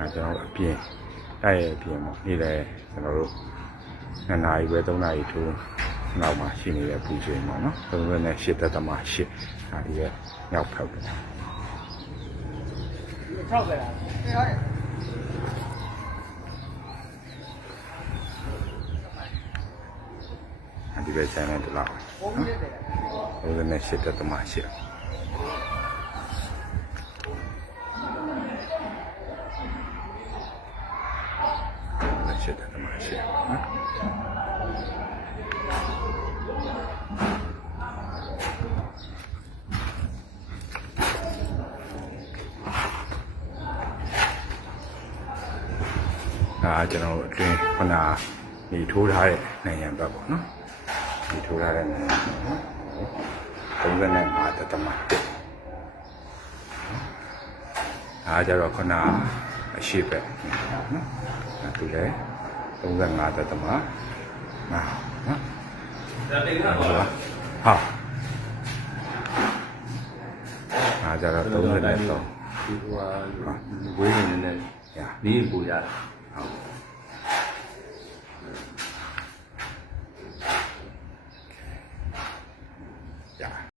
အဲကျွန်တော်တို့အပြင်တိုက်ရဲ့အပြင်ပေါ့နေ့လေကျွန်တော်တို့2နာရီပဲ3နာရီထိုးနောက်မှရှိနေတဲ့ပူချိန်ပေါ့နော်38တက်သမ8အဲဒီရဲ့ရောက်ဖက်ပဲထောက်ပဲလားအေးဟုတ်တယ်အဲဒီပဲဆိုင်နေတလားဘုံကြီးတယ်38တက်သမ8 ရှစ်တယ်မှာရှစ်နော်ဒါကျွန်တော်အတွင်းခုနဒီထိုးထားတဲ့နိုင်ငံဘက်ပေါ့နော်ဒီထိုးထားတဲ့နိုင်ငံနော်35တက်တမဒါကြတော့ခုန အရှိပဲနော်သူလည်း35တက်တမငါနော်ဒါတင်ကပါဟာငါကြတော့33ဒီဟိုဟာဝေးနေနေရဒီပူရဟုတ်